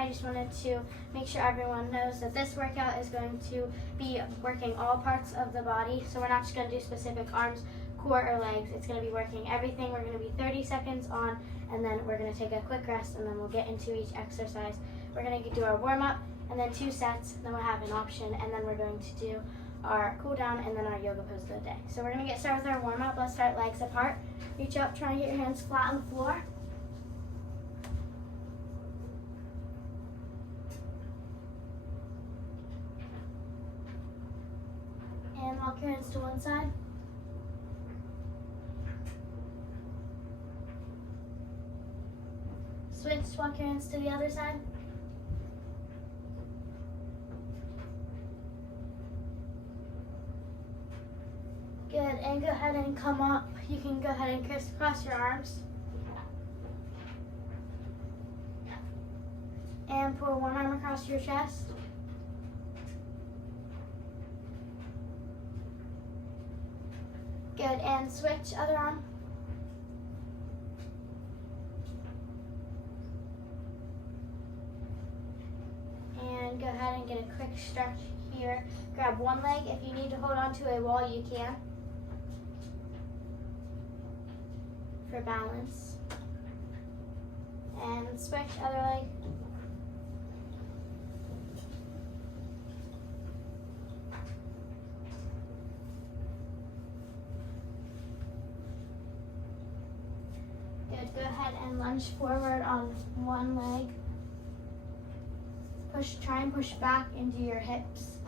I just wanted to make sure everyone knows that this workout is going to be working all parts of the body. So we're not just going to do specific arms, core, or legs. It's going to be working everything. We're going to be 30 seconds on, and then we're going to take a quick rest, and then we'll get into each exercise. We're going to do our warm-up, and then 2 sets, then we'll have an option, and then we're going to do our cool down and then our yoga pose of the day. So we're going to get started with our warm-up. Let's start legs apart. Reach up, try and get your hands flat on the floor. And walk your hands to one side. Switch, walk your hands to the other side. Good, and go ahead and come up. You can go ahead and crisscross your arms. And pull one arm across your chest. Good, and switch, other arm. And go ahead and get a quick stretch here. Grab one leg. If you need to hold on to a wall, you can, for balance. And switch, other leg. Good, go ahead and lunge forward on one leg. Try and push back into your hips.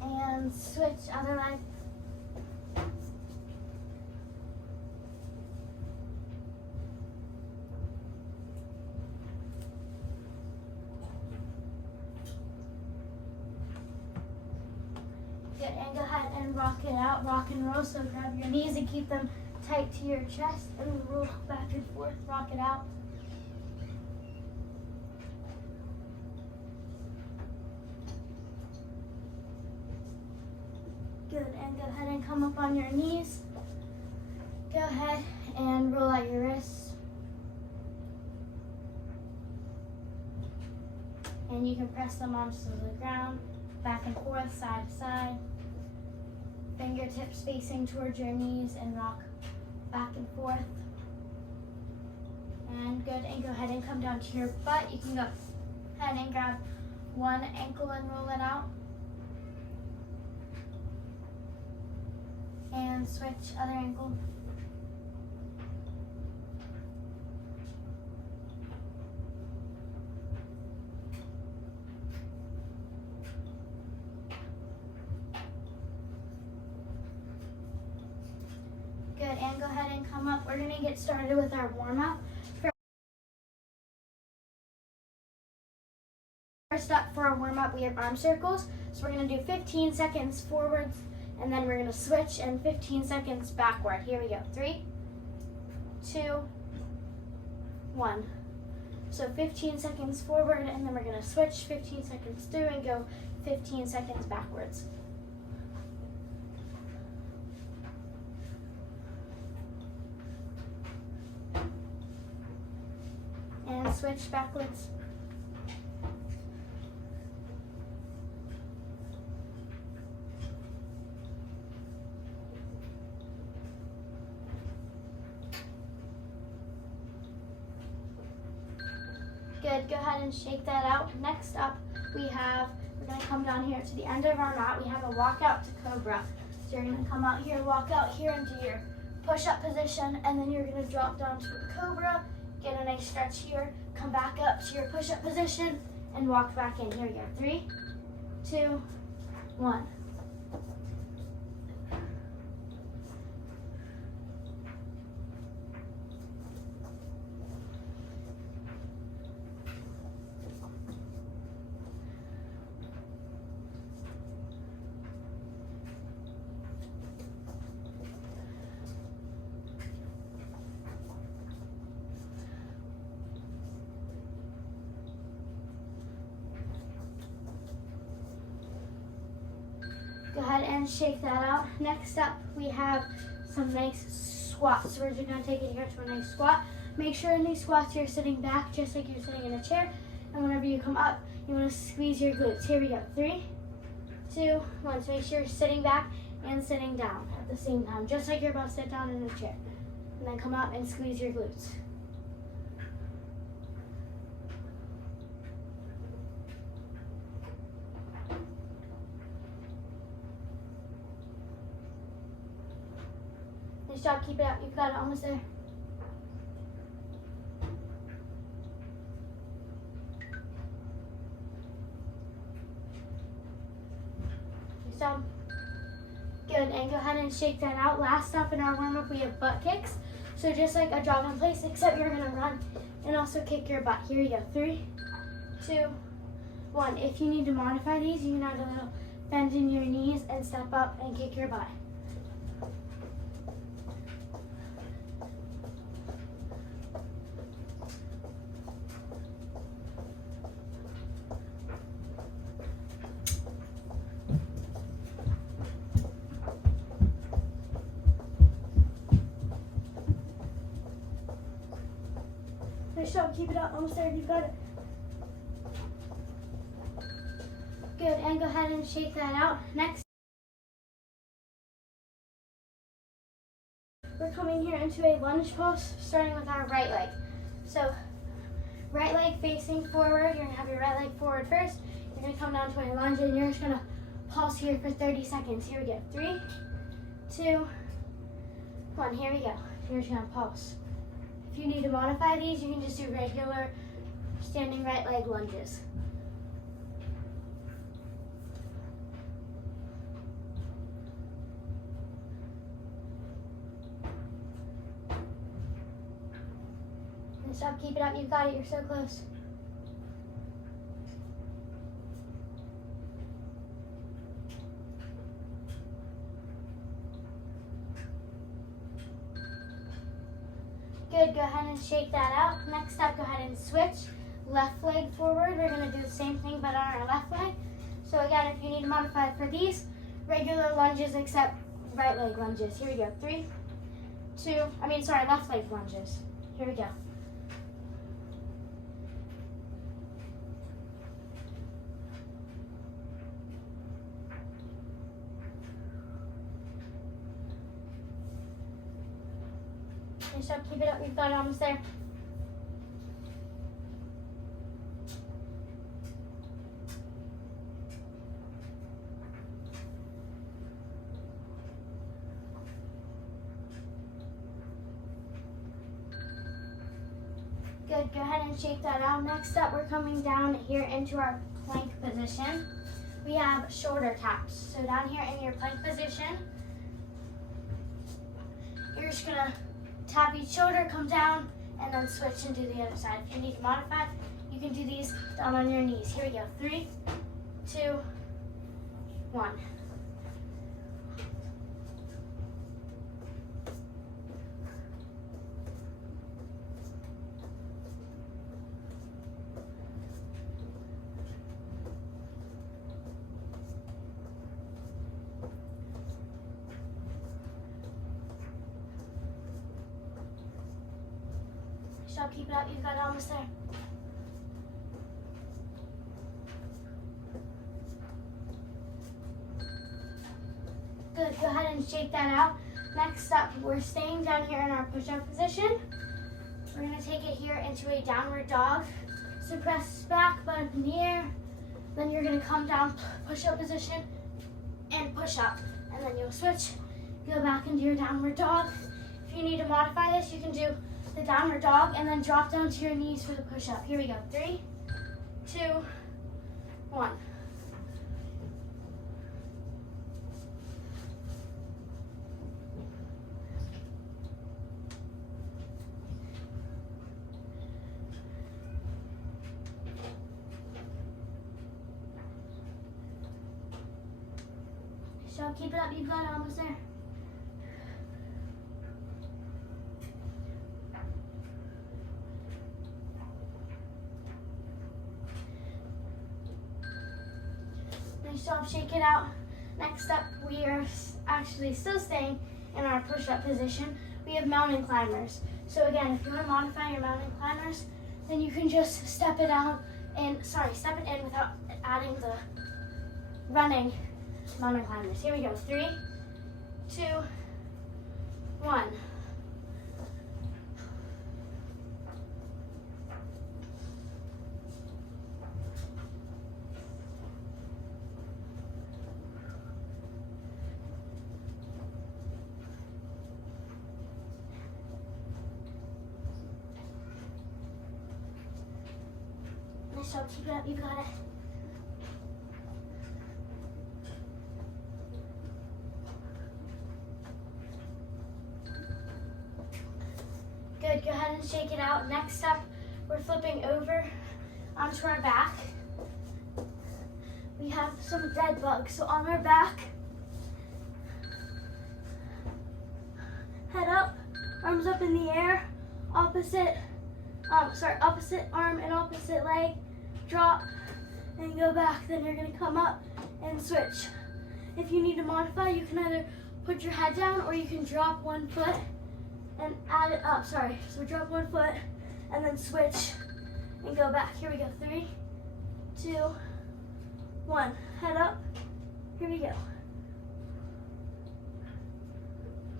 And switch, other leg. Good, and go ahead and rock it out, rock and roll. So grab your knees and keep them tight to your chest and roll back and forth, rock it out. Good, and go ahead and come up on your knees. Go ahead and roll out your wrists. And you can press them onto the ground, back and forth, side to side. Fingertips facing towards your knees and rock back and forth. And good, and go ahead and come down to your butt. You can go ahead and grab one ankle and roll it out. And switch, other ankle. Good, and go ahead and come up. We're going to get started with our warm-up. First up for our warm-up, we have arm circles. So we're going to do 15 seconds forwards, and then we're going to switch and 15 seconds backward. Here we go. 3, 2, 1. So 15 seconds forward, and then we're going to switch 15 seconds through and go 15 seconds backwards. And switch backwards. Good, go ahead and shake that out. Next up, we're going to come down here to the end of our mat. We have a walkout to cobra. So you're going to come out here, walk out here into your push-up position, and then you're going to drop down to the cobra, get a nice stretch here, come back up to your push-up position, and walk back in. Here we go. 3, 2, 1. Go ahead and shake that out. Next up, we have some nice squats. So we're just going to take it here to a nice squat. Make sure in these squats you're sitting back just like you're sitting in a chair. And whenever you come up, you want to squeeze your glutes. Here we go. 3, 2, 1. So make sure you're sitting back and sitting down at the same time, just like you're about to sit down in a chair. And then come up and squeeze your glutes. Nice job, keep it up. You've got it, almost there. Nice job. Good, and go ahead and shake that out. Last up in our warm-up, we have butt kicks. So just like a jog in place, except you're gonna run and also kick your butt. Here you go, 3, 2, 1. If you need to modify these, you can add a little bend in your knees and step up and kick your butt. Nice job, keep it up, almost there, you've got it. Good, and go ahead and shake that out. Next, we're coming here into a lunge pose, starting with our right leg. So, right leg facing forward, you're gonna have your right leg forward first. You're gonna come down to a lunge and you're just gonna pulse here for 30 seconds. Here we go, 3, 2, 1, here we go. You're just gonna pulse. If you need to modify these, you can just do regular standing right leg lunges. And stop, keep it up, you've got it, you're so close. Good, go ahead and shake that out. Next up, go ahead and switch. Left leg forward. We're gonna do the same thing but on our left leg. So again, if you need to modify for these, regular lunges except right leg lunges. Here we go, 3, 2, left leg lunges. Here we go. Nice job, keep it up, we've got it, almost there. Good, go ahead and shake that out. Next up, we're coming down here into our plank position. We have shoulder taps. So down here in your plank position, you're just gonna tap each shoulder, come down, and then switch and do the other side. If you need to modify, you can do these down on your knees. Here we go, 3, 2, 1. Stop, keep it up, you've got it, almost there. Good, go ahead and shake that out. Next up, we're staying down here in our push-up position. We're gonna take it here into a downward dog. So press back, butt up in the air. Then you're gonna come down, push-up position, and push up. And then you'll switch, go back into your downward dog. If you need to modify this, you can do the downward dog and then drop down to your knees for the push-up. Here we go, 3, 2, 1. So keep it up, you've got it, almost there. Nice job, shake it out. Next up, we are actually still staying in our push-up position. we have mountain climbers. So again, if you want to modify your mountain climbers, then you can just step it in without adding the running mountain climbers. Here we go. 3, 2, 1. Nice job, keep it up, you've got it. Good, go ahead and shake it out. Next up, we're flipping over onto our back. We have some bed bugs, so on our back, head up, arms up in the air, opposite arm and opposite leg, drop, and go back. Then you're gonna come up and switch. If you need to modify, you can either put your head down or you can drop one foot and add it up, So drop one foot and then switch and go back. Here we go, 3, 2, 1. Head up, here we go.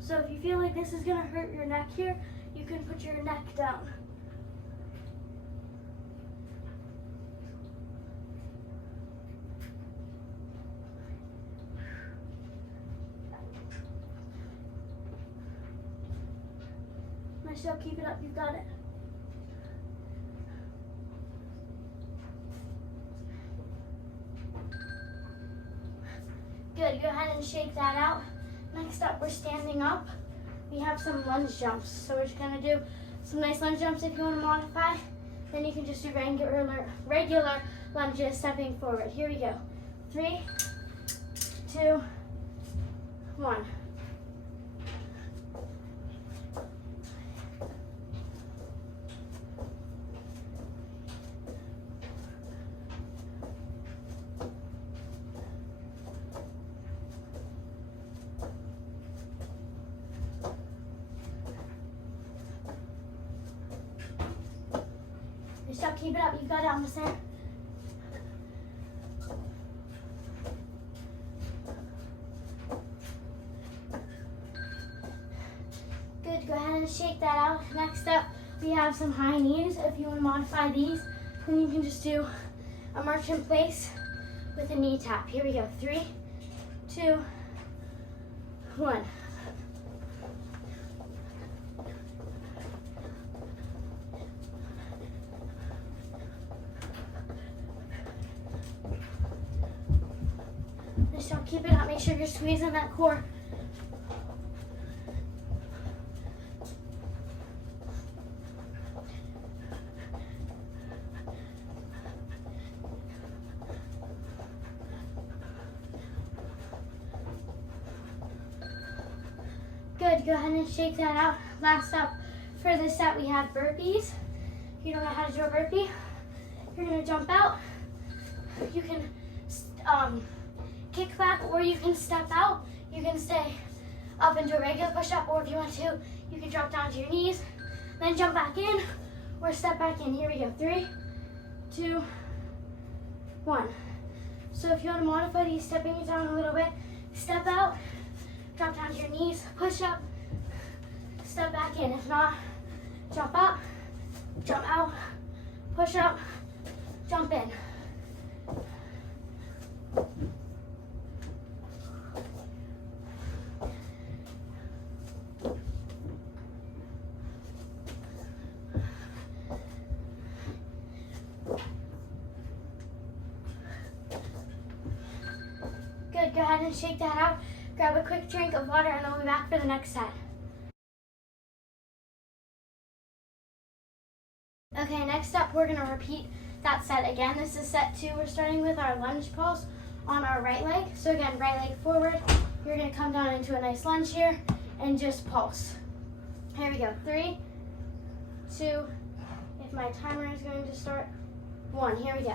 So if you feel like this is gonna hurt your neck here, you can put your neck down. Nice job, keep it up, you've got it. Good, go ahead and shake that out. Next up, we're standing up. We have some lunge jumps. So we're just gonna do some nice lunge jumps. If you wanna modify, then you can just do regular lunges, stepping forward. Here we go. 3, 2, 1. Nice job, keep it up, you've got it, almost there. Good, go ahead and shake that out. Next up, we have some high knees. If you want to modify these, then you can just do a march in place with a knee tap. Here we go, 3, 2, 1. Just don't keep it up. Make sure you're squeezing that core. Good, go ahead and shake that out. Last up for this set, we have burpees. If you don't know how to do a burpee, you're gonna jump out. You can kick back, or you can step out. You can stay up and do a regular push-up, or if you want to, you can drop down to your knees, then jump back in, or step back in. Here we go, 3, 2, 1. So if you want to modify these, stepping it down a little bit, step out, drop down to your knees, push up, step back in. If not, jump up, jump out, push up, jump in. Good, go ahead and shake that out. Grab a quick drink of water and then we'll be back for the next set. Okay, next up we're gonna repeat that set again. This is set 2. We're starting with our lunge pulse on our right leg. So again, right leg forward. You're gonna come down into a nice lunge here and just pulse. Here we go, 3, 2, if my timer is going to start, 1, here we go.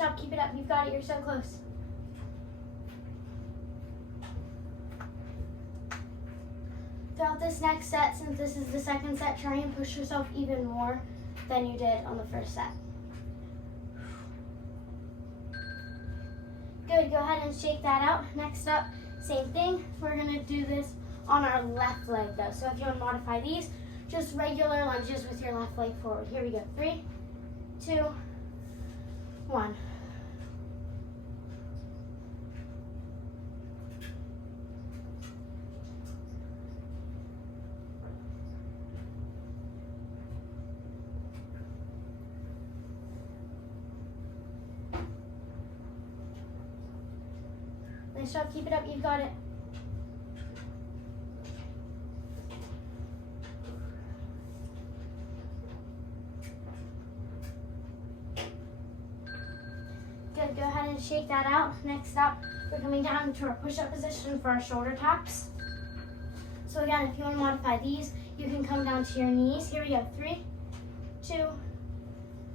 job. Keep it up. You've got it. You're so close. Throughout this next set, since this is the second set, try and push yourself even more than you did on the first set. Good, go ahead and shake that out. Next up, same thing. We're gonna do this on our left leg though. So if you want to modify these, just regular lunges with your left leg forward. Here we go. 3, 2, 1. Nice job, keep it up, you've got it. Good, go ahead and shake that out. Next up, we're coming down into our push-up position for our shoulder taps. So again, if you want to modify these, you can come down to your knees. Here we go, 3, 2,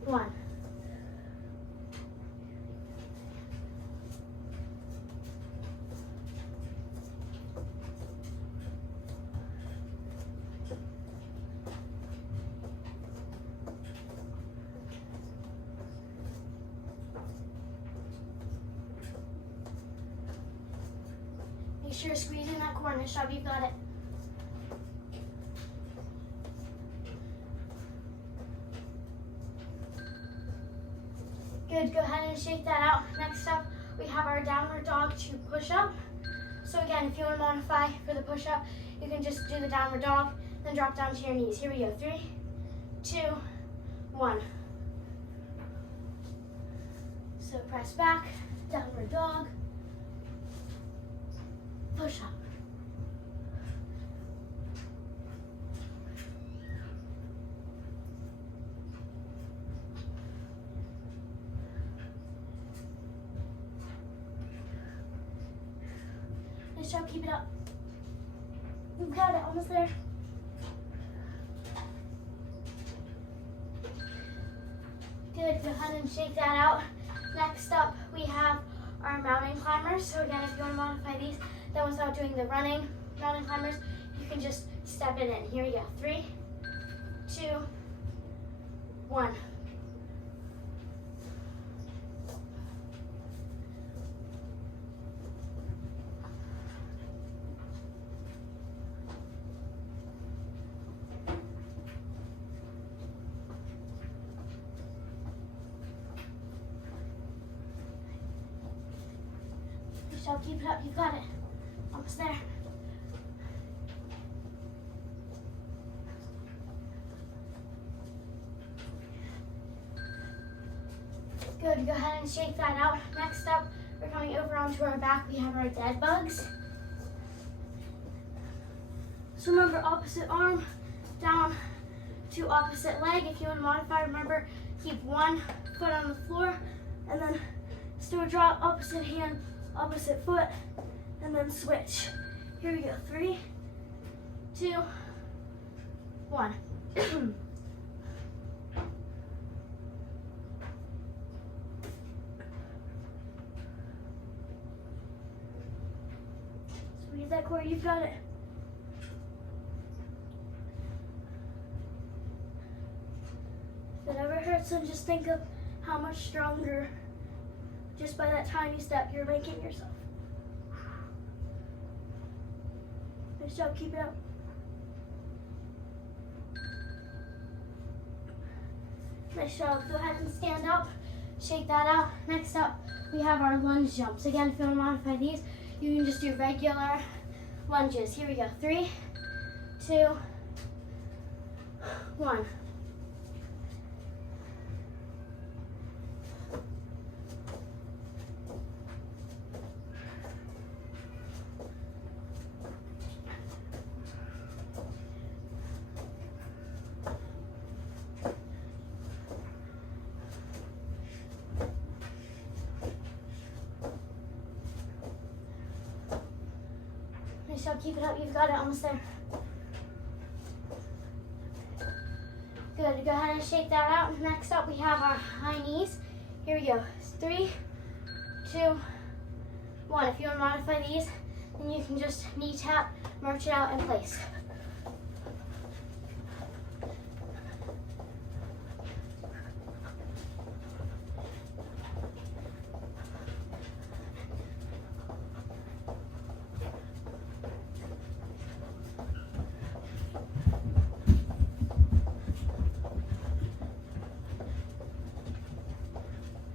1. Make sure you're squeezing that core. Nice job, you've got it. Good, go ahead and shake that out. Next up, we have our downward dog to push up. So again, if you want to modify for the push up, you can just do the downward dog, then drop down to your knees. Here we go, 3, 2, 1. So press back, downward dog, push up. Nice job, keep it up. You've got it, almost there. Good, go ahead and shake that out. Next up, we have our mountain climbers. So again, if you want to modify these, then without doing the running mountain climbers, you can just step it in. Here we go, 3, 2, 1. So keep it up, you've got it. Almost there. Good, go ahead and shake that out. Next up, we're coming over onto our back. We have our dead bugs. So remember, opposite arm down to opposite leg. If you want to modify, remember, keep one foot on the floor and then still drop opposite hand, opposite foot, and then switch. Here we go, 3, 2, 1. Squeeze that core, you've got it. If it ever hurts, then just think of how much stronger just by that tiny step you're making yourself. Nice job, keep it up. Nice job, go ahead and stand up, shake that out. Next up, we have our lunge jumps. Again, if you want to modify these, you can just do regular lunges. Here we go, 3, 2, 1. Nice job, keep it up, you've got it, almost there. Good, go ahead and shake that out. Next up, we have our high knees. Here we go, 3, 2, 1. If you want to modify these, then you can just knee tap, march it out in place.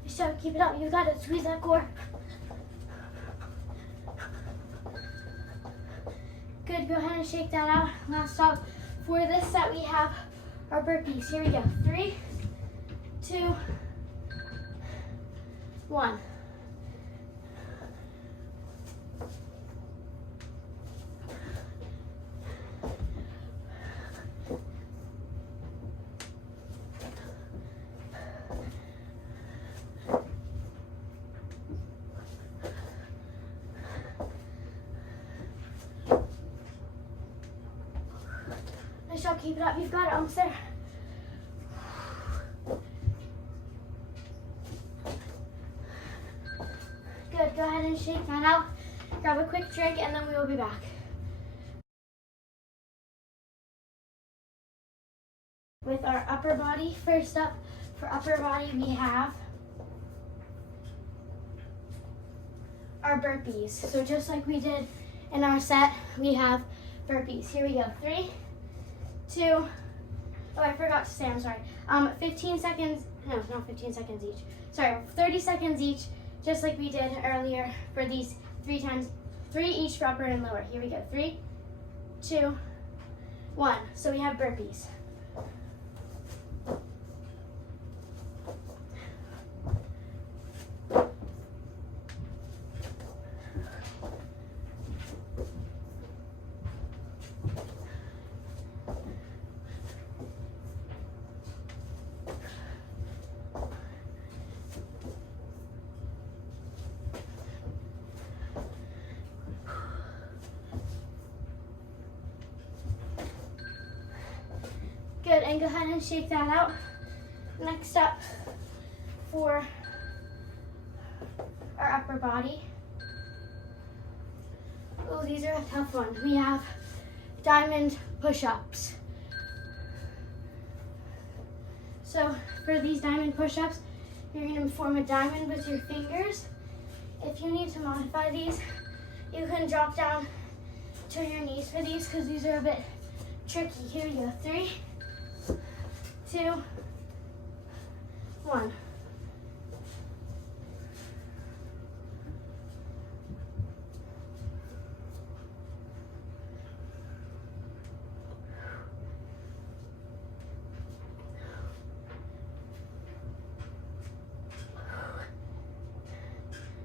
So keep it up. You got it. Squeeze that core. Good. Go ahead and shake that out. Last stop. For this set, we have our burpees. Here we go. 3, 2, 1. Nice job, keep it up. You've got it, almost there. Good, go ahead and shake that out. Grab a quick drink and then we will be back. With our upper body, first up for upper body we have our burpees. So just like we did in our set, we have burpees. Here we go. 3, 2, oh, I forgot to say, I'm sorry. 15 seconds, no, not 15 seconds each. Sorry, 30 seconds each, just like we did earlier for these 3 each for upper and lower. Here we go. 3, 2, 1. So we have burpees. Good, and go ahead and shake that out. Next up for our upper body. Oh, these are a tough one. We have diamond push-ups. So for these diamond push-ups, you're going to form a diamond with your fingers. If you need to modify these, you can drop down to your knees for these because these are a bit tricky. Here we go. 3, 2, 1.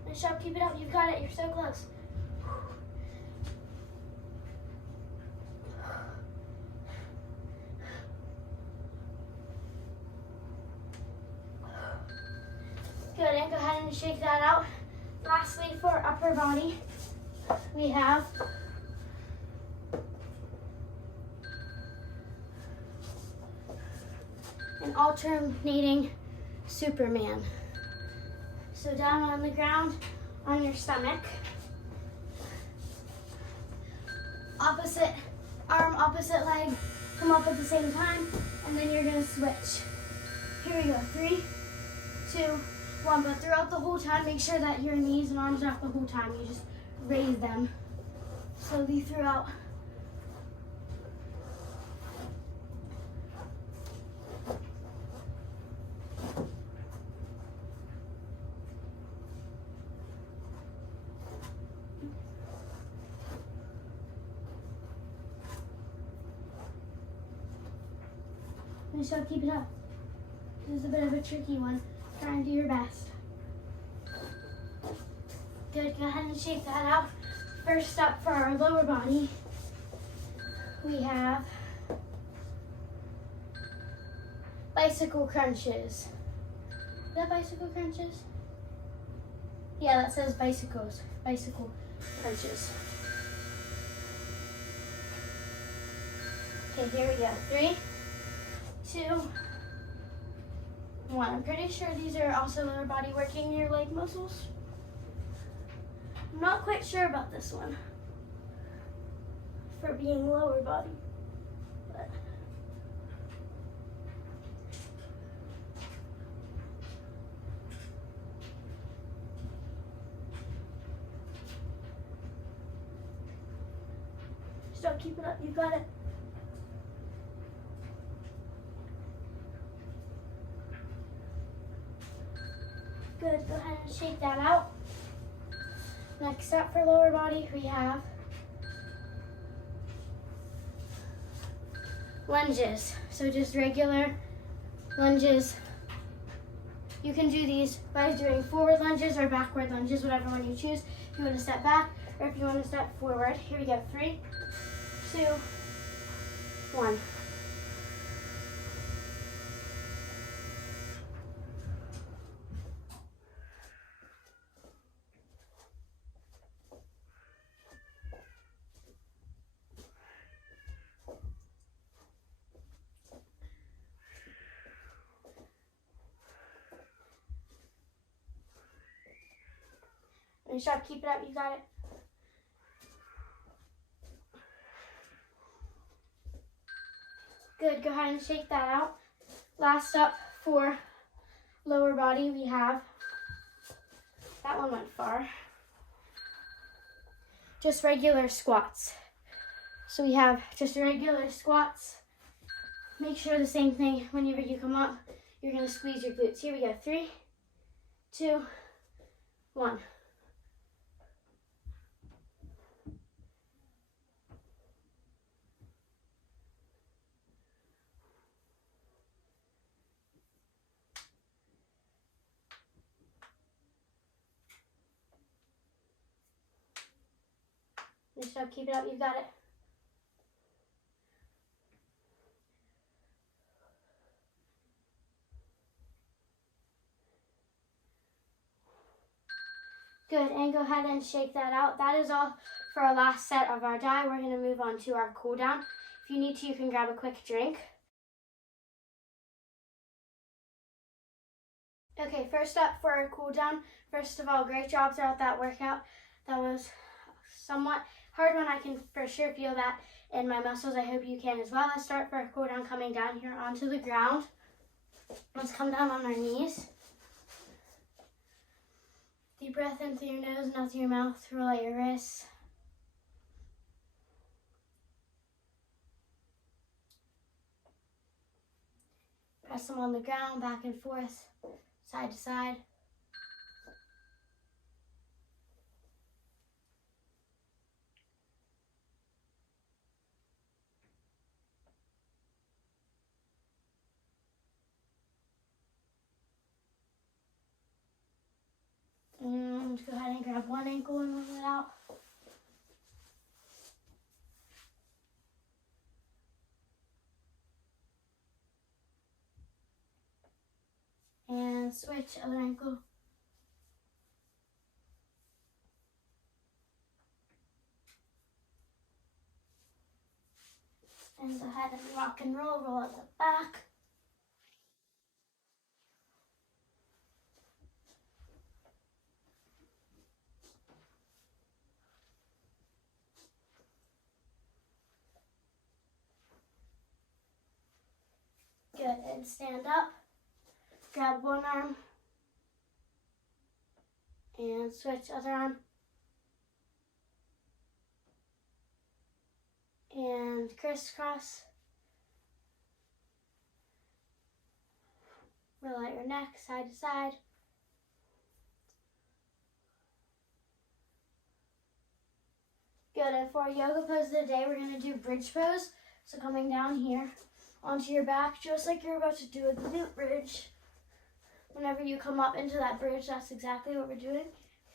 Nice job, keep it up, you've got it, you're so close. Good, and go ahead and shake that out. Lastly, for upper body, we have an alternating Superman. So down on the ground, on your stomach. Opposite arm, opposite leg, come up at the same time, and then you're gonna switch. Here we go, 3, 2, 1, but throughout the whole time, make sure that your knees and arms are up the whole time. You just raise them slowly throughout. So keep it up. This is a bit of a tricky one. Try and do your best. Good, go ahead and shake that out. First up for our lower body, we have bicycle crunches. Is that bicycle crunches? Yeah, that says bicycles. Bicycle crunches. Okay, here we go. 3, 2, 1. I'm pretty sure these are also lower body working your leg muscles. I'm not quite sure about this one for being lower body, but stop, keep it up, you got it. Good, go ahead and shake that out. Next up for lower body, we have lunges. So just regular lunges. You can do these by doing forward lunges or backward lunges, whatever one you choose. If you want to step back or if you want to step forward. Here we go, 3, 2, 1. Nice job, keep it up, you got it. Good, go ahead and shake that out. Last up for lower body, we have, that one went far, just regular squats. So we have just regular squats. Make sure the same thing, whenever you come up, you're gonna squeeze your glutes. Here we go, 3, 2, 1. Nice job, keep it up, you got it. Good, and go ahead and shake that out. That is all for our last set of our diet. We're gonna move on to our cool down. If you need to, you can grab a quick drink. Okay, first up for our cool down. First of all, great job throughout that workout. That was somewhat hard one. I can for sure feel that in my muscles. I hope you can as well. Let's start for our cool down coming down here onto the ground. Let's come down on our knees. Deep breath in through your nose and out through your mouth. Roll out your wrists. Press them on the ground, back and forth, side to side. And go ahead and grab one ankle and move it out. And switch, other ankle. And go ahead and rock and roll out the back. Good, and stand up. Grab one arm. And switch, other arm. And crisscross. Roll out your neck, side to side. Good, and for our yoga pose of the day, we're gonna do bridge pose. So coming down here onto your back, just like you're about to do a glute bridge. Whenever you come up into that bridge, that's exactly what we're doing.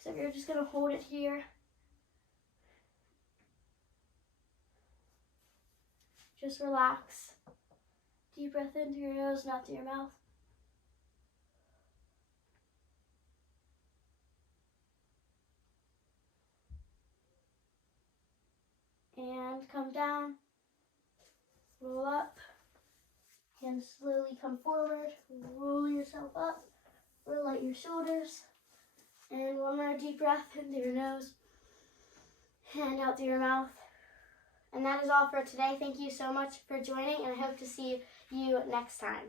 So you're just gonna hold it here. Just relax. Deep breath in through your nose, not through your mouth. And come down, roll up, Again, slowly come forward, roll yourself up, roll out your shoulders, and one more deep breath in through your nose, and out through your mouth. And that is all for today. Thank you so much for joining, and I hope to see you next time.